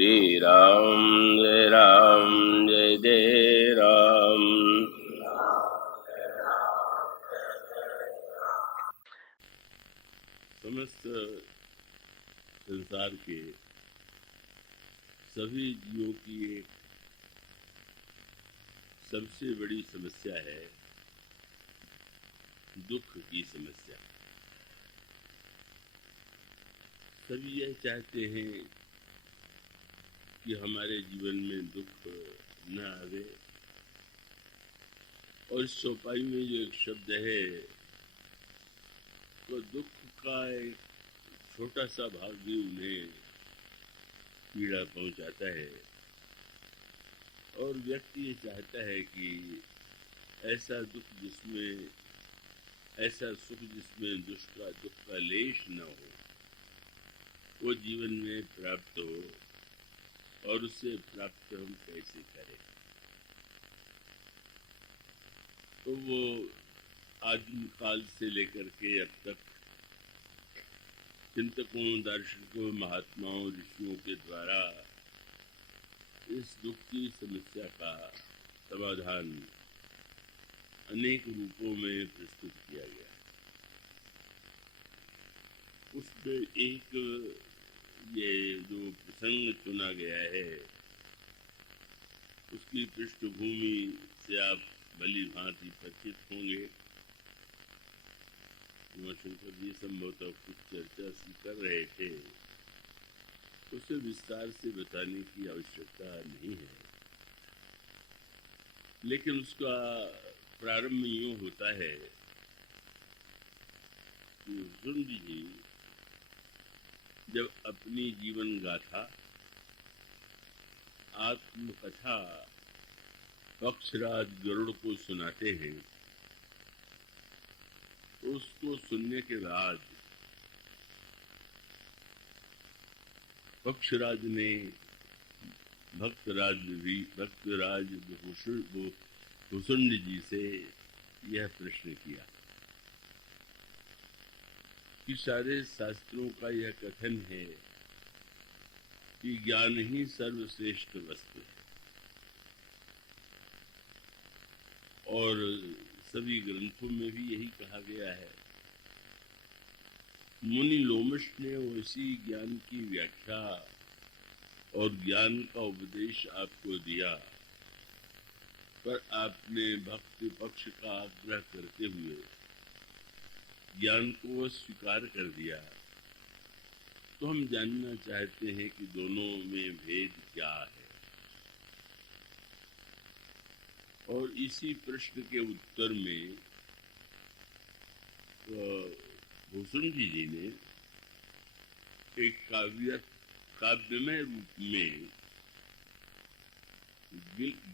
राम जय जय राम। समस्त संसार के सभी जीवों की एक सबसे बड़ी समस्या है दुख की समस्या। सभी यह चाहते हैं कि हमारे जीवन में दुख न आवे, और इस चौपाई में जो एक शब्द है तो दुख का एक छोटा सा भाग भी उन्हें पीड़ा पहुंचाता है, और व्यक्ति ये चाहता है कि ऐसा दुख जिसमें ऐसा सुख जिसमें दुख का लेश न हो वो जीवन में प्राप्त हो, और उसे प्राप्त हम कैसे करें। तो वो आदिम काल से लेकर के अब तक चिंतकों, दार्शनिकों, महात्माओं, ऋषियों के द्वारा इस दुख की समस्या का समाधान अनेक रूपों में प्रस्तुत किया गया। उसमें एक ये जो प्रसंग चुना गया है उसकी पृष्ठभूमि से आप भली भांति परिचित होंगे। उमाशंकर जी संभवतः कुछ चर्चा सी कर रहे थे, उसे विस्तार से बताने की आवश्यकता नहीं है, लेकिन उसका प्रारंभ यूं होता है कि जुंड जी जब अपनी जीवन गाथा आत्मकथा पक्षराज गरुड़ को सुनाते हैं तो उसको सुनने के बाद पक्षराज ने भक्तराज भुसुंड जी से यह प्रश्न किया कि सारे शास्त्रों का यह कथन है कि ज्ञान ही सर्वश्रेष्ठ वस्तु है, और सभी ग्रंथों में भी यही कहा गया है। मुनि लोमश ने उसी ज्ञान की व्याख्या और ज्ञान का उपदेश आपको दिया, पर आपने भक्ति पक्ष का आग्रह करते हुए ज्ञान को स्वीकार कर दिया। तो हम जानना चाहते हैं कि दोनों में भेद क्या है, और इसी प्रश्न के उत्तर में भुसुंडी जी ने एक काव्यमय रूप में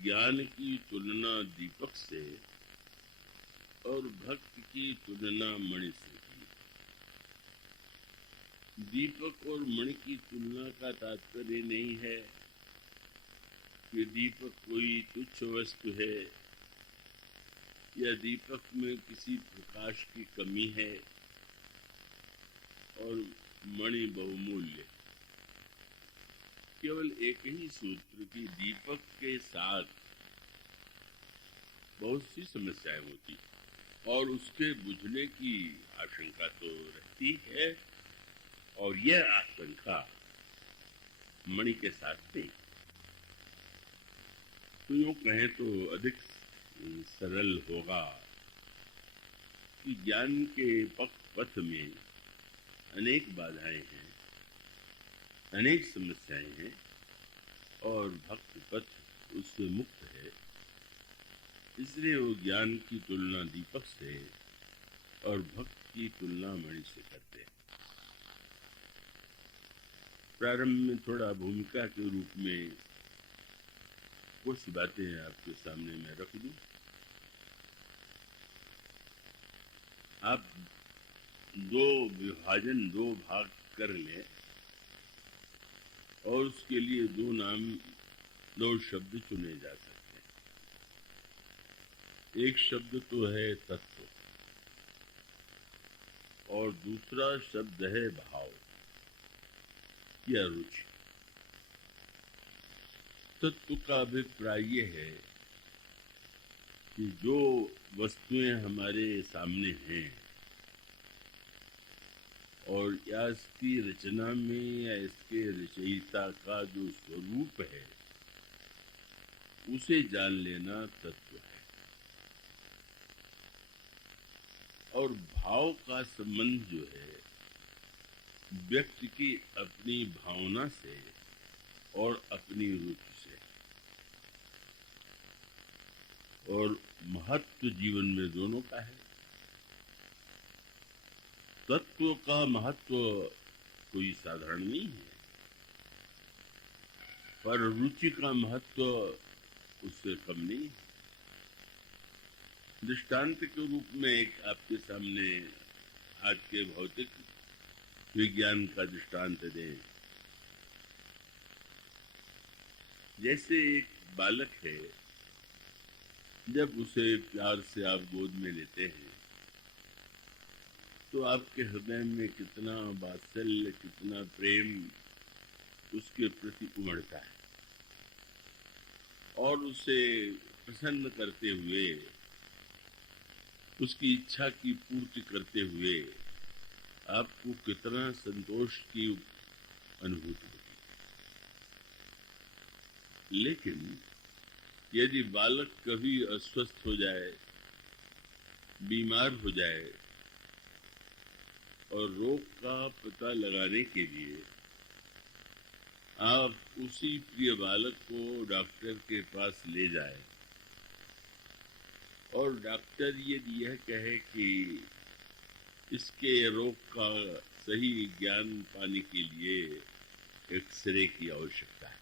ज्ञान की तुलना दीपक से और भक्ति की तुलना मणि से की। दीपक और मणि की तुलना का तात्पर्य नहीं है कि दीपक कोई तुच्छ वस्तु है या दीपक में किसी प्रकाश की कमी है और मणि बहुमूल्य। केवल एक ही सूत्र कि दीपक के साथ बहुत सी समस्याएं होती और उसके बुझने की आशंका तो रहती है, और यह आशंका मणि के साथ नहीं। तो यूं कहें तो अधिक सरल होगा कि ज्ञान के पथ में अनेक बाधाएं हैं, अनेक समस्याएं हैं, और भक्त पथ उससे मुक्त है। इसलिए वो ज्ञान की तुलना दीपक से और भक्त की तुलना मणि से करते हैं। प्रारंभ में थोड़ा भूमिका के रूप में कुछ बातें आपके सामने मैं रख दूं। आप दो भाग कर लें और उसके लिए दो शब्द चुने जा सकते हैं। एक शब्द तो है तत्व और दूसरा शब्द है भाव या रुचि। तत्व का अभिप्राय ये है कि जो वस्तुएं हमारे सामने हैं और या इसकी रचना में या इसके रचयिता का जो स्वरूप है उसे जान लेना तत्व है। और भाव का संबंध जो है व्यक्ति की अपनी भावना से और अपनी रुचि से, और महत्व जीवन में दोनों का है। तत्व का महत्व कोई साधारण नहीं है, पर रुचि का महत्व उससे कम नहीं है। दृष्टांत के रूप में एक आपके सामने आज के भौतिक विज्ञान का दृष्टांत दें। जैसे एक बालक है, जब उसे प्यार से आप गोद में लेते हैं तो आपके हृदय में कितना वात्सल्य, कितना प्रेम उसके प्रति उमड़ता है, और उसे प्रसन्न करते हुए, उसकी इच्छा की पूर्ति करते हुए आपको कितना संतोष की अनुभूति होती है। लेकिन यदि बालक कभी अस्वस्थ हो जाए, बीमार हो जाए, और रोग का पता लगाने के लिए आप उसी प्रिय बालक को डॉक्टर के पास ले जाए, और डॉक्टर यह कहे कि इसके रोग का सही ज्ञान पाने के लिए एक्सरे की आवश्यकता है,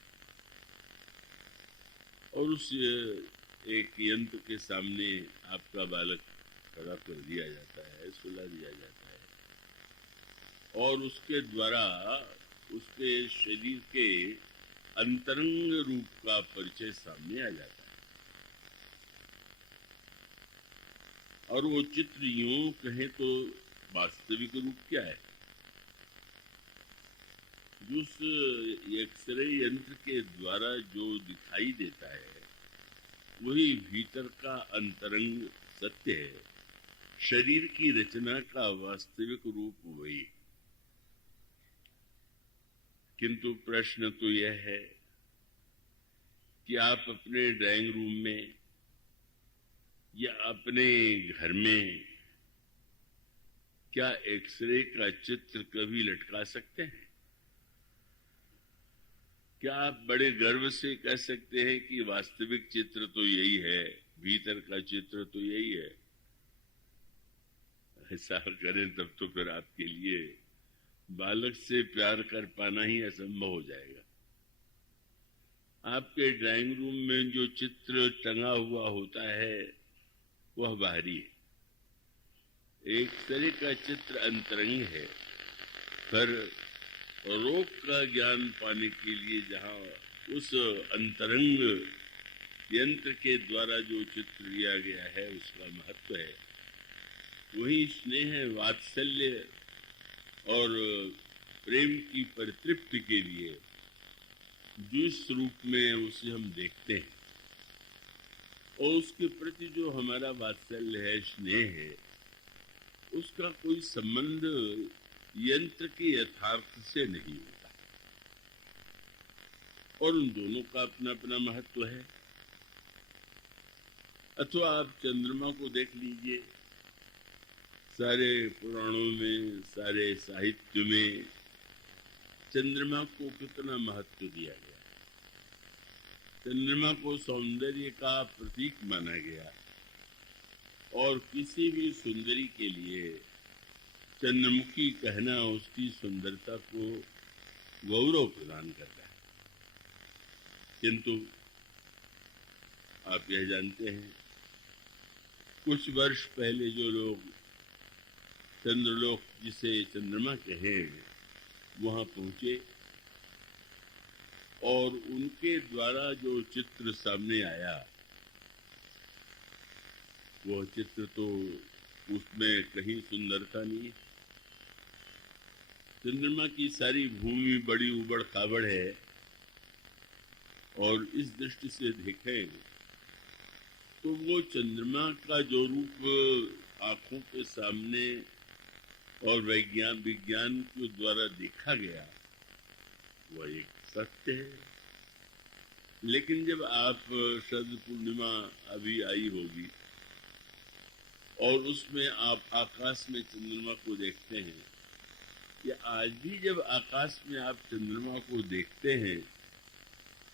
और उस एक यंत्र के सामने आपका बालक खड़ा कर दिया जाता है, सुला दिया जाता है, और उसके द्वारा उसके शरीर के अंतरंग रूप का परिचय सामने आ जाता है। और वो चित्र यूं कहें तो वास्तविक रूप क्या है, उस एक्सरे यंत्र के द्वारा जो दिखाई देता है वही भीतर का अंतरंग सत्य है। शरीर की रचना का वास्तविक रूप वही। किंतु प्रश्न तो यह है कि आप अपने ड्राइंग रूम में या अपने घर में क्या एक्सरे का चित्र कभी लटका सकते हैं? क्या आप बड़े गर्व से कह सकते हैं कि वास्तविक चित्र तो यही है, भीतर का चित्र तो यही है? ऐसा करें तब तो फिर आपके लिए बालक से प्यार कर पाना ही असंभव हो जाएगा। आपके ड्राइंग रूम में जो चित्र टंगा हुआ होता है वह बाहरी है, एक तरह का चित्र अंतरंग है। पर रोग का ज्ञान पाने के लिए जहाँ उस अंतरंग यंत्र के द्वारा जो चित्र लिया गया है उसका महत्व है, वही स्नेह, वात्सल्य और प्रेम की परितृप्ति के लिए जिस रूप में उसे हम देखते हैं और उसके प्रति जो हमारा वात्सल्य है, स्नेह है, उसका कोई संबंध यंत्र के यथार्थ से नहीं होता। और उन दोनों का अपना अपना महत्व है। अथवा आप चंद्रमा को देख लीजिए, सारे पुराणों में, सारे साहित्य में चंद्रमा को कितना महत्व दिया गया। चंद्रमा को सौंदर्य का प्रतीक माना गया, और किसी भी सुंदरी के लिए चंद्रमुखी कहना उसकी सुंदरता को गौरव प्रदान करता है। किंतु आप यह जानते हैं, कुछ वर्ष पहले जो लोग चंद्रलोक, जिसे चंद्रमा कहें, वहां पहुंचे और उनके द्वारा जो चित्र सामने आया, वह चित्र तो उसमें कहीं सुंदरता नहीं। चंद्रमा की सारी भूमि बड़ी उबड़ खाबड़ है, और इस दृष्टि से देखें तो वो चंद्रमा का जो रूप आंखों के सामने और विज्ञान के द्वारा देखा गया वह एक सत्य है। लेकिन जब आप शरद पूर्णिमा अभी आई होगी और उसमें आप आकाश में चंद्रमा को देखते हैं, या आज भी जब आकाश में आप चंद्रमा को देखते हैं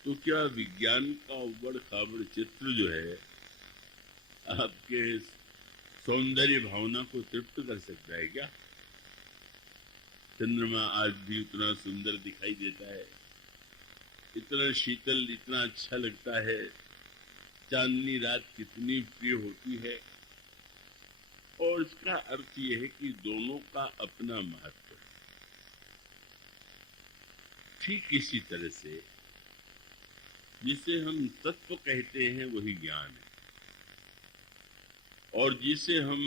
तो क्या विज्ञान का उबड़ खाबड़ चित्र जो है आपके सौंदर्य भावना को तृप्त कर सकता है क्या? चंद्रमा आज भी उतना सुंदर दिखाई देता है, इतना शीतल, इतना अच्छा लगता है। चांदनी रात कितनी प्रिय होती है। और इसका अर्थ यह है कि दोनों का अपना महत्व है। ठीक इसी तरह से जिसे हम तत्व कहते हैं वही ज्ञान है, और जिसे हम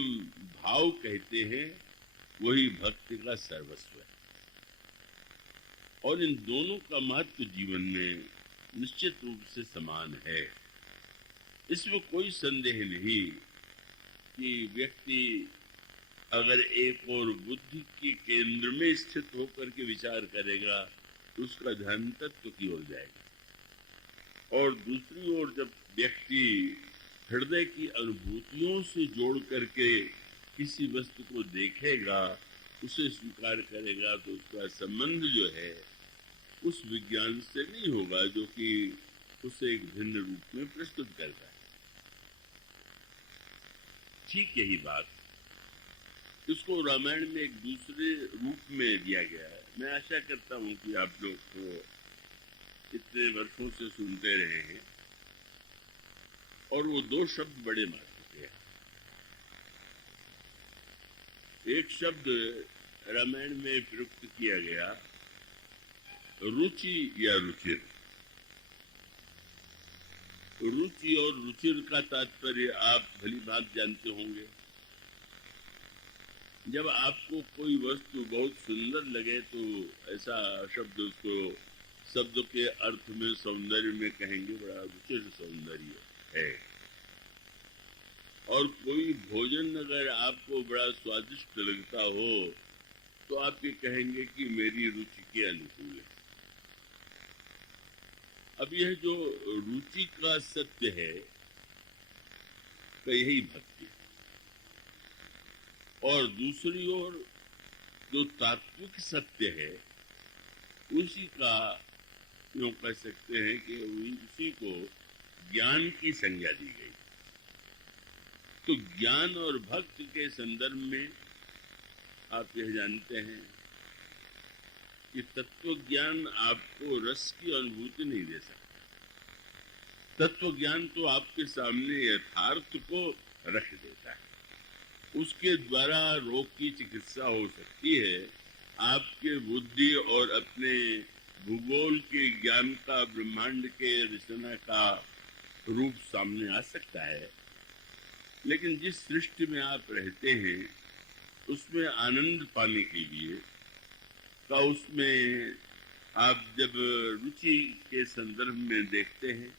भाव कहते हैं वही भक्ति का सर्वस्व है। और इन दोनों का महत्व जीवन में निश्चित रूप से समान है। इसमें कोई संदेह नहीं कि व्यक्ति अगर एक और बुद्धि के केंद्र में स्थित होकर के विचार करेगा तो उसका ध्यान तत्व की ओर जाएगा, और दूसरी ओर जब व्यक्ति हृदय की अनुभूतियों से जोड़ करके किसी वस्तु को देखेगा, उसे स्वीकार करेगा, तो उसका संबंध जो है उस विज्ञान से नहीं होगा जो कि उसे एक भिन्न रूप में प्रस्तुत करता है। ठीक यही बात इसको रामायण में एक दूसरे रूप में दिया गया है। मैं आशा करता हूं कि आप लोग को इतने वर्षों से सुनते रहे हैं, और वो दो शब्द बड़े महत्व के हैं। एक शब्द रामायण में प्रयुक्त किया गया, रुचि या रुचिर। रुचि और रुचिर का तात्पर्य आप भली बात जानते होंगे। जब आपको कोई वस्तु बहुत सुंदर लगे तो ऐसा शब्द उसको शब्द के अर्थ में सौंदर्य में कहेंगे बड़ा रुचिर सौंदर्य है। और कोई भोजन अगर आपको बड़ा स्वादिष्ट लगता हो तो आप ये कहेंगे कि मेरी रुचि के अनुकूल है। अब यह जो रुचि का सत्य है यही भक्ति, और दूसरी ओर जो तात्विक सत्य है उसी का यूं कह सकते हैं कि उसी को ज्ञान की संज्ञा दी गई। तो ज्ञान और भक्ति के संदर्भ में आप यह जानते हैं कि तत्व ज्ञान आपको रस की अनुभूति नहीं दे सकता। तत्व ज्ञान तो आपके सामने यथार्थ को रख देता है। उसके द्वारा रोग की चिकित्सा हो सकती है। आपके बुद्धि और अपने भूगोल के ज्ञान का, ब्रह्मांड के रचना का रूप सामने आ सकता है। लेकिन जिस सृष्टि में आप रहते हैं उसमें आनंद पाने के लिए का, उसमें आप जब रुचि के संदर्भ में देखते हैं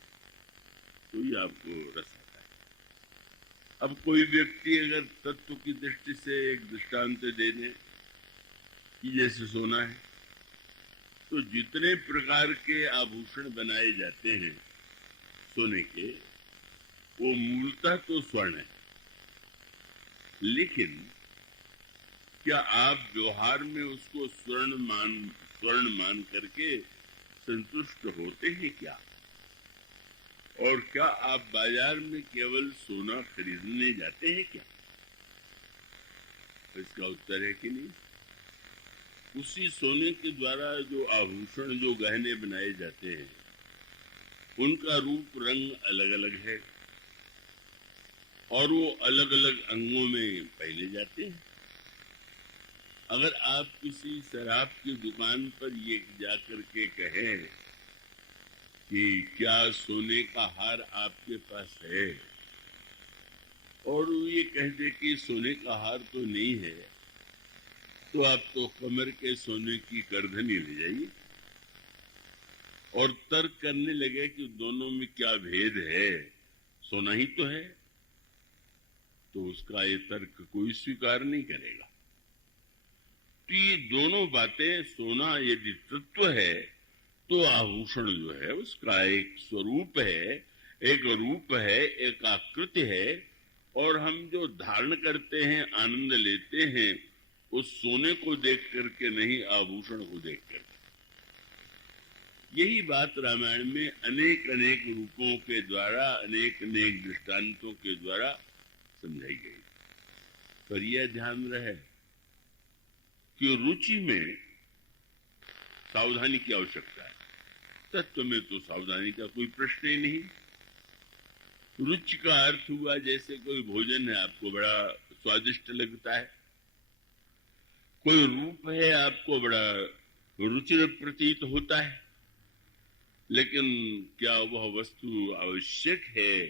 तो ही आपको रस आता है। अब कोई व्यक्ति अगर तत्व की दृष्टि से एक दृष्टांत दे दे कि जैसे सोना है, तो जितने प्रकार के आभूषण बनाए जाते हैं सोने के, वो मूलतः तो स्वर्ण है। लेकिन क्या आप व्यवहार में उसको स्वर्ण मान करके संतुष्ट होते हैं क्या? और क्या आप बाजार में केवल सोना खरीदने जाते हैं क्या? इसका उत्तर है कि नहीं। उसी सोने के द्वारा जो आभूषण, जो गहने बनाए जाते हैं, उनका रूप रंग अलग अलग है और वो अलग अलग अंगों में पहने जाते हैं। अगर आप किसी शराब की दुकान पर ये जाकर के कहें कि क्या सोने का हार आपके पास है, और ये कह दे कि सोने का हार तो नहीं है, तो आप तो कमर के सोने की करधनी ले जाइए और तर्क करने लगे कि दोनों में क्या भेद है, सोना ही तो है, तो उसका ये तर्क कोई स्वीकार नहीं करेगा। तो ये दोनों बातें, सोना यदि तत्व है तो आभूषण जो है उसका एक स्वरूप है, एक रूप है, एक आकृति है, और हम जो धारण करते हैं, आनंद लेते हैं, उस सोने को देख करके नहीं, आभूषण को देख करके। यही बात रामायण में अनेक अनेक रूपों के द्वारा, अनेक अनेक दृष्टांतों के द्वारा समझाई गई। पर यह ध्यान रहे कि रुचि में सावधानी की आवश्यकता है। तत्व में तो सावधानी का कोई प्रश्न ही नहीं। रुचि का अर्थ हुआ जैसे कोई भोजन है, आपको बड़ा स्वादिष्ट लगता है, कोई रूप है, आपको बड़ा रुचिर प्रतीत होता है, लेकिन क्या वह वस्तु आवश्यक है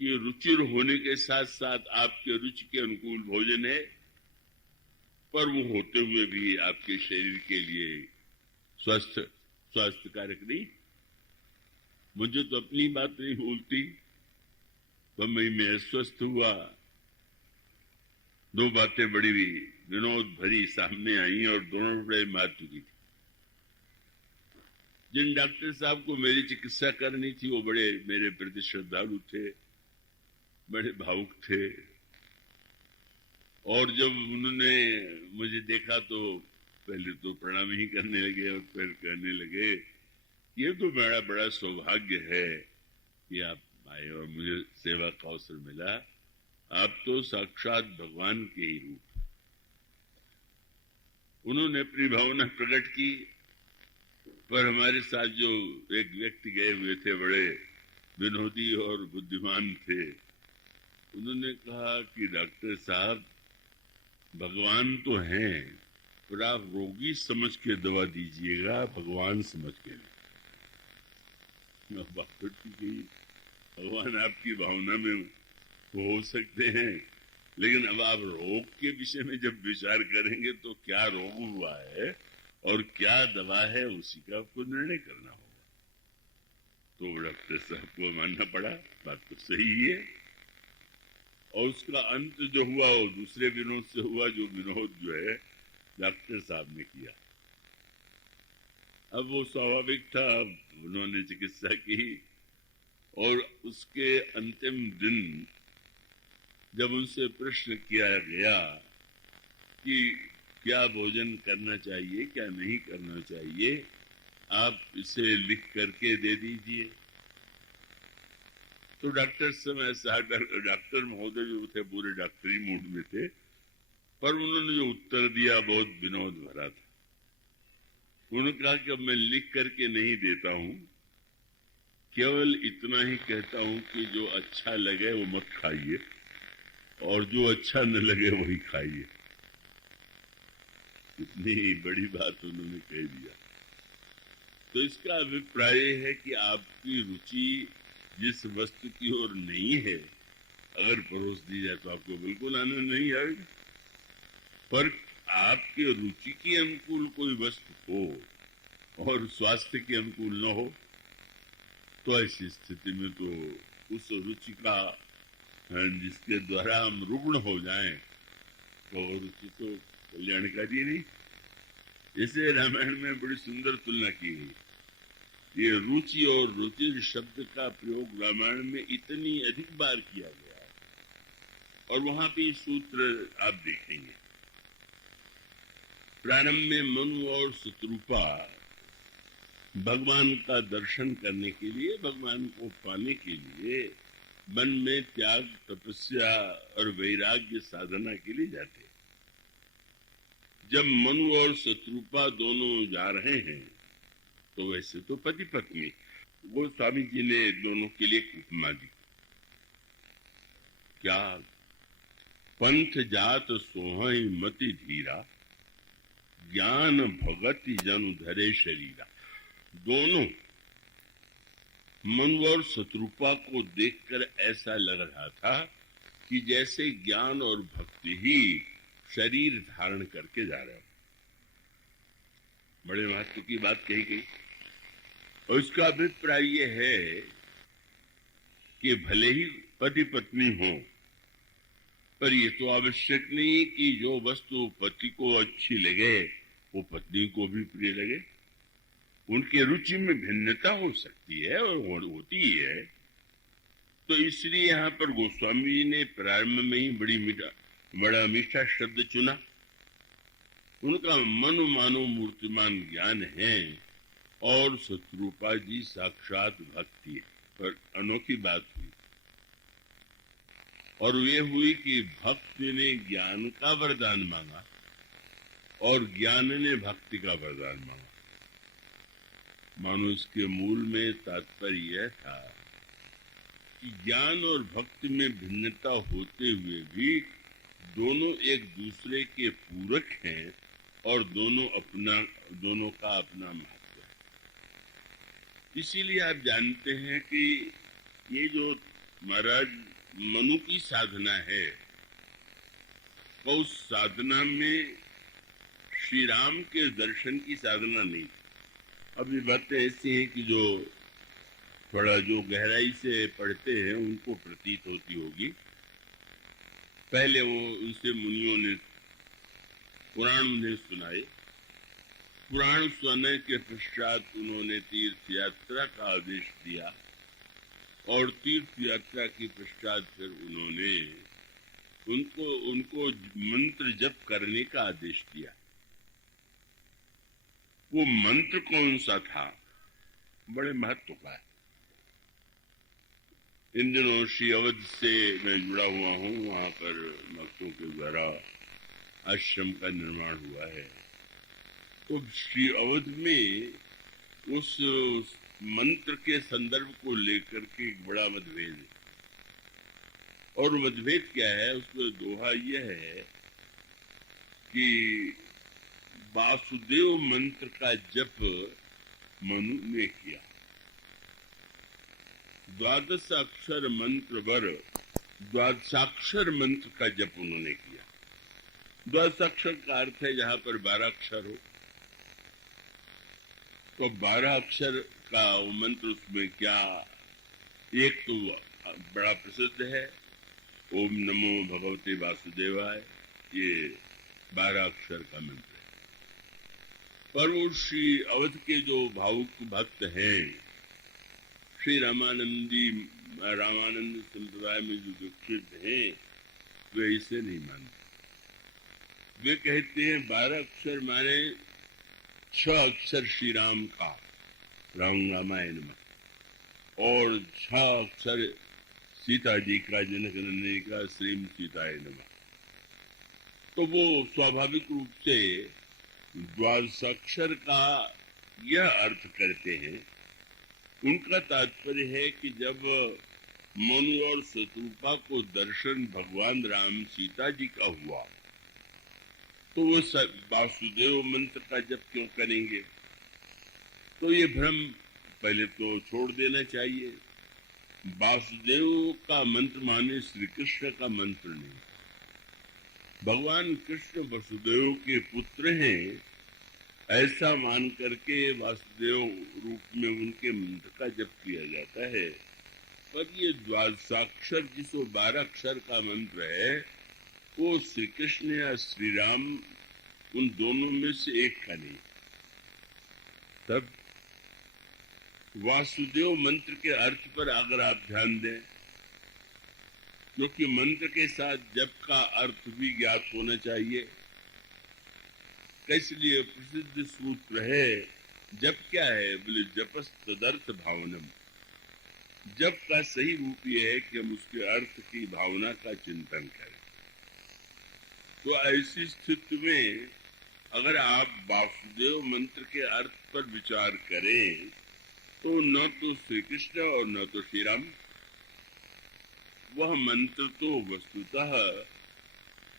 कि रुचिर होने के साथ साथ आपके रुचि के अनुकूल भोजन है, पर वो होते हुए भी आपके शरीर के लिए स्वास्थ्यकारक नहीं? मुझे तो अपनी बात नहीं भूलती, बम्बई में अस्वस्थ हुआ, दो बातें बड़ी विनोद भरी सामने आई और दोनों बड़े मार चुकी थी। जिन डॉक्टर साहब को मेरी चिकित्सा करनी थी वो बड़े मेरे प्रति श्रद्धालु थे, बड़े भावुक थे, और जब उन्होंने मुझे देखा तो पहले तो प्रणाम ही करने लगे और फिर कहने लगे, ये तो मेरा बड़ा सौभाग्य है कि आप आए और मुझे सेवा का अवसर मिला। आप तो साक्षात भगवान के ही रूप। उन्होंने अपनी भावना प्रकट की, पर हमारे साथ जो एक व्यक्ति गए हुए थे, बड़े विनोदी और बुद्धिमान थे, उन्होंने कहा कि डॉक्टर साहब, भगवान तो हैं, पर आप रोगी समझ के दवा दीजिएगा, भगवान समझ के नहीं। बात तो ठीक है, भगवान आपकी भावना में हो सकते हैं, लेकिन अब आप रोग के विषय में जब विचार करेंगे तो क्या रोग हुआ है और क्या दवा है, उसी का आपको निर्णय करना होगा। तो डॉक्टर साहब को मानना पड़ा, बात तो सही है। और उसका अंत जो हुआ वो दूसरे विनोद से हुआ, जो विनोद जो है डॉक्टर साहब ने किया। अब वो स्वाभाविक था, उन्होंने चिकित्सा की, और उसके अंतिम दिन जब उनसे प्रश्न किया गया कि क्या भोजन करना चाहिए, क्या नहीं करना चाहिए, आप इसे लिख करके दे दीजिए, तो डॉक्टर डॉक्टर महोदय जो थे पूरे डॉक्टरी मूड में थे, पर उन्होंने जो उत्तर दिया बहुत विनोद भरा था। उन्होंने कहा कि अब मैं लिख करके नहीं देता हूं, केवल इतना ही कहता हूं कि जो अच्छा लगे वो मत खाइए और जो अच्छा न लगे वही खाइए। इतनी बड़ी बात उन्होंने कह दिया। तो इसका अभिप्राय है कि आपकी रुचि जिस वस्तु की ओर नहीं है, अगर परोस दी जाए तो आपको बिल्कुल आनंद नहीं आएगा, पर आपके रुचि के अनुकूल कोई वस्तु हो और स्वास्थ्य के अनुकूल न हो, तो ऐसी स्थिति में तो उस रुचि का जिसके द्वारा हम रुग्ण हो जाएं, तो रुचि तो कल्याणकारी नहीं। इसे रामायण में बड़ी सुंदर तुलना की गई। ये रुचि और रुचिर शब्द का प्रयोग रामायण में इतनी अधिक बार किया गया है, और वहां पे सूत्र आप देखेंगे। प्रारंभ में मनु और शत्रुपा भगवान का दर्शन करने के लिए, भगवान को पाने के लिए वन में त्याग, तपस्या और वैराग्य साधना के लिए जाते। जब मनु और शत्रुपा दोनों जा रहे हैं, तो वैसे तो पति पत्नी, वो स्वामी जी ने दोनों के लिए उपमा दी। क्या? पंथ जात सोहई मति धीरा, ज्ञान भगति जनु धरे शरीरा। दोनों मनु और शत्रुपा को देखकर ऐसा लग रहा था कि जैसे ज्ञान और भक्ति ही शरीर धारण करके जा रहे हो। बड़े महत्व की बात कही गई। और उसका अभिप्राय यह है कि भले ही पति पत्नी हो, पर ये तो आवश्यक नहीं कि जो वस्तु पति को अच्छी लगे वो पत्नी को भी प्रिय लगे। उनके रुचि में भिन्नता हो सकती है और होती ही है। तो इसलिए यहाँ पर गोस्वामी जी ने प्रारंभ में ही बड़ा मीठा शब्द चुना। उनका मनो मानो मूर्तिमान ज्ञान है और शत्रुपा जी साक्षात भक्ति है। पर अनोखी बात हुई, और ये हुई कि भक्त ने ज्ञान का वरदान मांगा और ज्ञान ने भक्ति का वरदान मांगा। मानो इसके मूल में तात्पर्य यह था कि ज्ञान और भक्ति में भिन्नता होते हुए भी दोनों एक दूसरे के पूरक हैं और दोनों का अपना महत्व है। इसीलिए आप जानते हैं कि ये जो महाराज मनु की साधना है, उस साधना में श्री राम के दर्शन की साधना नहीं। अब ये बातें ऐसी हैं कि जो थोड़ा जो गहराई से पढ़ते हैं उनको प्रतीत होती होगी। पहले वो उनसे मुनियों ने पुराण उन्हें सुनाए। पुराण सुनाने के पश्चात उन्होंने तीर्थ यात्रा का आदेश दिया और तीर्थ यात्रा के पश्चात फिर उन्होंने उनको मंत्र जप करने का आदेश दिया। वो मंत्र कौन सा था, बड़े महत्व का है। इन दिनों श्री अवध से मैं जुड़ा हुआ हूँ, वहां पर भक्तों के द्वारा आश्रम का निर्माण हुआ है। तो श्री अवध में उस मंत्र के संदर्भ को लेकर के एक बड़ा मतभेद है। और मतभेद क्या है, उसमें दोहा यह है कि वासुदेव मंत्र का जप मनु ने किया। 12 अक्षर मंत्र वर 12 मंत्र का जप उन्होंने किया। 12 अक्षर का अर्थ है जहां पर 12 अक्षर हो, तो 12 अक्षर का वो मंत्र उसमें क्या, एक तो बड़ा प्रसिद्ध है ओम नमो भगवते वासुदेवाय, ये 12 अक्षर का मंत्र है। पर वो श्री अवध के जो भावुक भक्त हैं, श्री रामानंद संप्रदाय में जो दीक्षित हैं, वे इसे नहीं मानते। वे कहते हैं 12 अक्षर माने 6 अक्षर श्री राम का राम रामायण में, और 6 अक्षर सीता जी का जनक नंदिनी का श्रीम सीताय नमः। तो वो स्वाभाविक रूप से 12 अक्षर का यह अर्थ करते हैं। उनका तात्पर्य है कि जब मनु और शत्रुपा को दर्शन भगवान राम सीता जी का हुआ तो वो वासुदेव मंत्र का जप क्यों करेंगे। तो ये भ्रम पहले तो छोड़ देना चाहिए। वासुदेव का मंत्र माने श्री कृष्ण का मंत्र नहीं। भगवान कृष्ण वसुदेव के पुत्र हैं, ऐसा मान करके वासुदेव रूप में उनके मंत्र का जप किया जाता है। पर ये 12 जिसो 12 अक्षर का मंत्र है, वो श्री कृष्ण या श्री राम उन दोनों में से एक का नहीं। तब वासुदेव मंत्र के अर्थ पर अगर आप ध्यान दें, क्योंकि मंत्र के साथ जप का अर्थ भी ज्ञात होना चाहिए। इसलिए प्रसिद्ध सूत्र है, जप क्या है, बोले जपस तदर्थ भावनम। जप का सही रूप यह है कि हम उसके अर्थ की भावना का चिंतन करें। तो ऐसी स्थिति में अगर आप वासुदेव मंत्र के अर्थ पर विचार करें तो न तो श्री कृष्ण और न तो श्री राम, वह मंत्र तो वस्तुतः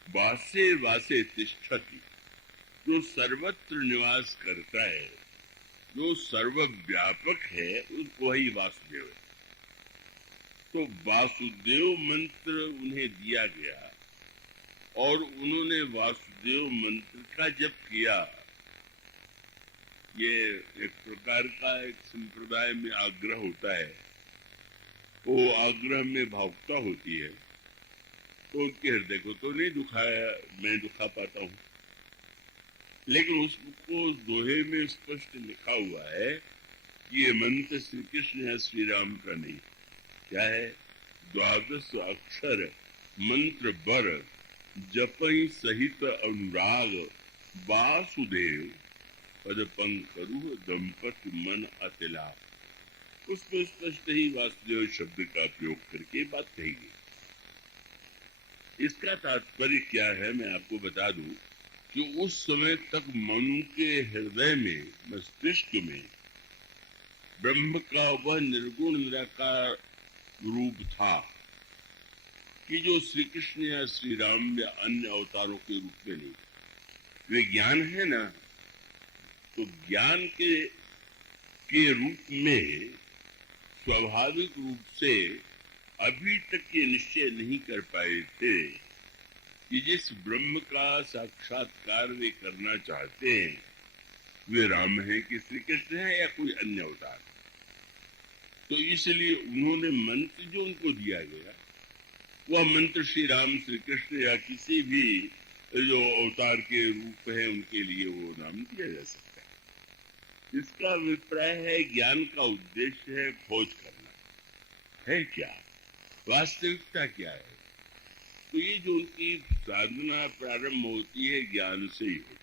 वासे वासे तिष्ठति, जो सर्वत्र निवास करता है, जो सर्वव्यापक है, वही वासुदेव है। तो वासुदेव मंत्र उन्हें दिया गया और उन्होंने वासुदेव मंत्र का जप किया। ये एक प्रकार का एक संप्रदाय में आग्रह होता है, वो आग्रह में भावुकता होती है, तो उनके हृदय को तो नहीं मैं दुखा पाता हूँ, लेकिन उसको दोहे में स्पष्ट लिखा हुआ है कि ये मंत्र श्री कृष्ण या श्री राम का नहीं। क्या है? 12 अक्षर मंत्र बर जपई सहित अनुराग वासुदेव पद पंकरु दंपति मन अतिला। उसमें स्पष्ट ही वासुदेव शब्द का प्रयोग करके बात कही गई। इसका तात्पर्य क्या है मैं आपको बता दूं कि उस समय तक मनु के हृदय में, मस्तिष्क में ब्रह्म का वह निर्गुण निराकार रूप था कि जो श्री कृष्ण या श्री राम या अन्य अवतारों के रूप में नहीं। वे ज्ञान है ना, तो ज्ञान के रूप में स्वाभाविक रूप से अभी तक ये निश्चय नहीं कर पाए थे कि जिस ब्रह्म का साक्षात्कार वे करना चाहते हैं वे राम है कि श्री कृष्ण है या कोई अन्य अवतार। तो इसलिए उन्होंने मंत्र जो उनको दिया गया वह मंत्र श्री राम श्री कृष्ण या किसी भी जो अवतार के रूप है उनके लिए वो नाम दिया जा सकता है। इसका अभिप्राय है ज्ञान का उद्देश्य है खोज करना है। क्या वास्तविकता क्या है? तो ये जो उनकी साधना प्रारंभ होती है ज्ञान से ही होती है।